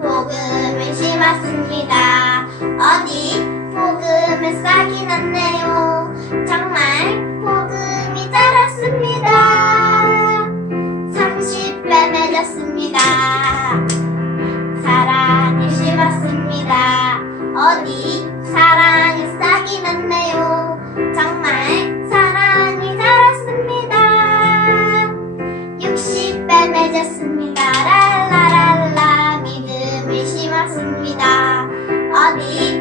복음을 심었습니다. 어디 복음을 싹이 났네요. 정말 복음이 자랐습니다. 30배 맺었습니다. 사랑을 심었습니다. 어디 사랑이 싹이 났네요. 60배 맺었습니다. 랄라랄라 믿음을 심었습니다. 어디